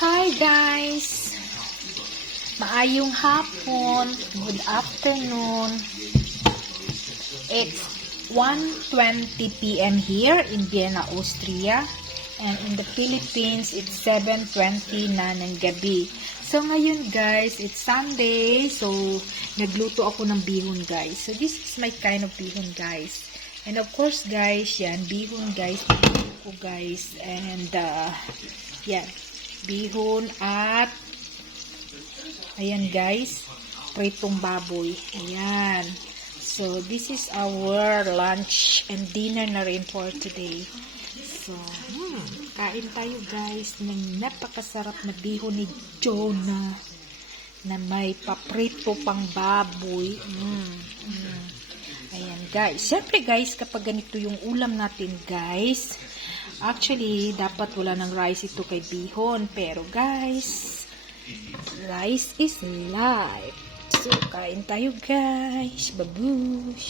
Hi guys! Maayong hapon, good afternoon. It's 1:20 p.m. here in Vienna, Austria. And in the Philippines, it's 7:20 na ng gabi. So ngayon guys, it's Sunday. So nagluto ako ng bihon guys. So this is my kind of bihon guys. And of course guys, yan, bihon guys. Bihon ko guys. And yan, bihon at ayan guys, pritong baboy. Ayan. So this is our lunch and dinner na rin for today. So, kain tayo guys ng napakasarap na bihon ni Jonah na may paprito pang baboy. Ayan guys. Siyempre guys, kapag ganito yung ulam natin guys, actually, dapat wala ng rice ito kay bihon. Pero guys, rice is life. So, kain tayo guys. Babush!